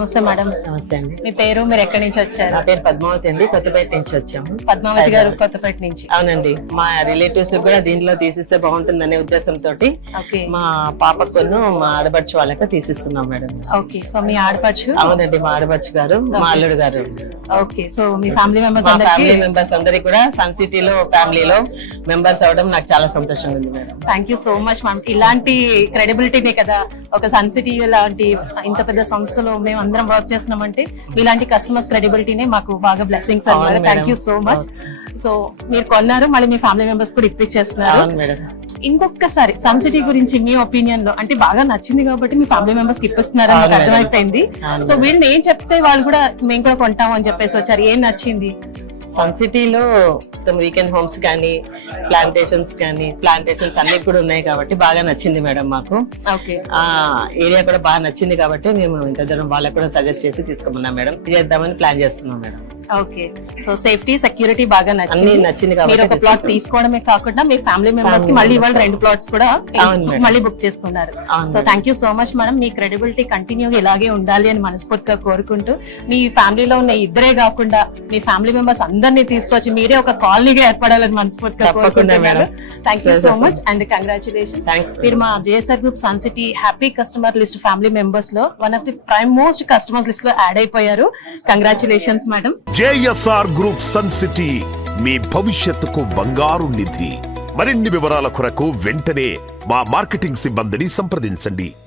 నమస్తే మేడం. నమస్తే అండి. మీ పేరు, మీరు ఎక్కడి నుంచి వచ్చారు? నా పేరు పద్మావతి అండి, కొత్తపేట నుంచి వచ్చాము. పద్మావతి గారు కొత్తపేట నుంచి. అవునండి, మా రిలేటివ్స్ కూడా దీంట్లో తీసిస్తే బాగుంటుందనే ఉద్దేశంతో ఓకే. మా పాపకును మా ఆడబడుచు వాళ్ళకి తీసిస్తున్నాం మేడం. ఓకే, సో మీ ఆడపడుచు? అవునండి, మా ఆడబడుచు గారు, మా అల్లుడు గారు. ఓకే, సో మీ ఫ్యామిలీ మెంబర్స్ ఫ్యామిలీ మెంబర్స్ అందరికి కూడా సన్ సిటీలో ఫ్యామిలీలో మెంబర్స్ అవడం నాకు చాలా సంతోషంగా ఉంది madam. Thank you so much ma'am. ఇలాంటి క్రెడిబిలిటీనే కదా ఒక సన్ సిటీ లాంటి ఇంత పెద్ద సంస్థలో మేము అందరం వర్క్ చేస్తున్నామంటే ఇలాంటి కస్టమర్స్ క్రెడిబిలిటీనే మాకు బాగా బ్లెస్సింగ్స్ అన్నమాట. Thank you so much. So మీరు కొన్నారు, మళ్ళీ మీ ఫ్యామిలీ మెంబర్స్ కూడా ఇప్పించేస్తున్నారు. ఇంకొకసారి సన్ సిటీ గురించి మీ ఒపీనియన్ లో, అంటే బాగా నచ్చింది కాబట్టి మీ ఫ్యామిలీ మెంబర్స్ కి ఇప్పిస్తున్నారని నాకు అర్థమైపోయింది. సో వీళ్ళని ఏం చెప్తే వాళ్ళు కూడా మేము కూడా కొంటాం అని చెప్పేసి వచ్చారు. ఏం నచ్చింది? సన్ సిటీలో వీకెండ్ హోమ్స్ కానీ ప్లాంటేషన్స్ అన్ని కూడా ఉన్నాయి కాబట్టి బాగా నచ్చింది మేడం మాకు. ఓకే, ఆ ఏరియా కూడా బాగా నచ్చింది కాబట్టి మేము ఇంత దూరం వాళ్ళకి కూడా సజెస్ట్ చేసి తీసుకోమన్నాం మేడం. చేద్దామని ప్లాన్ చేస్తున్నాం madam. Okay, so safety security బాగా నచ్చింది కాబట్టి మీరు ఒక ప్లాట్ తీసుకోవడమే కాకుండా మీ ఫ్యామిలీ మెంబర్స్ కి మళ్ళీ ఇవాళ 2 ప్లాట్స్ కూడా మళ్ళీ బుక్ చేసుకున్నారు. So thank you so much madam. Me credibility కంటిన్యూగా ఇలాగే ఉండాలి అని మనస్ఫూర్తిగా కోరుకుంటూ, మీ ఫ్యామిలీలో ఉన్న ఇద్దరే కాకుండా మీ ఫ్యామిలీ మెంబర్స్ అందరినీ తీసుకొచ్చి మీరే ఒక కాలనీగా ఏర్పడాలని మనస్ఫూర్తిగా కోరుకుంటున్నాను. Thank you so much and congratulation. మీరు మా JSR group sun city happy customer list family members లో one of the prime most customers list లో యాడ్ అయిపోయారు. Congratulations madam. JSR group sun city మీ భవిష్యత్తుకు బంగారు నిధి. మరిన్ని వివరాల కొరకు వెంటనే మా మార్కెటింగ్ సిబ్బందిని సంప్రదించండి.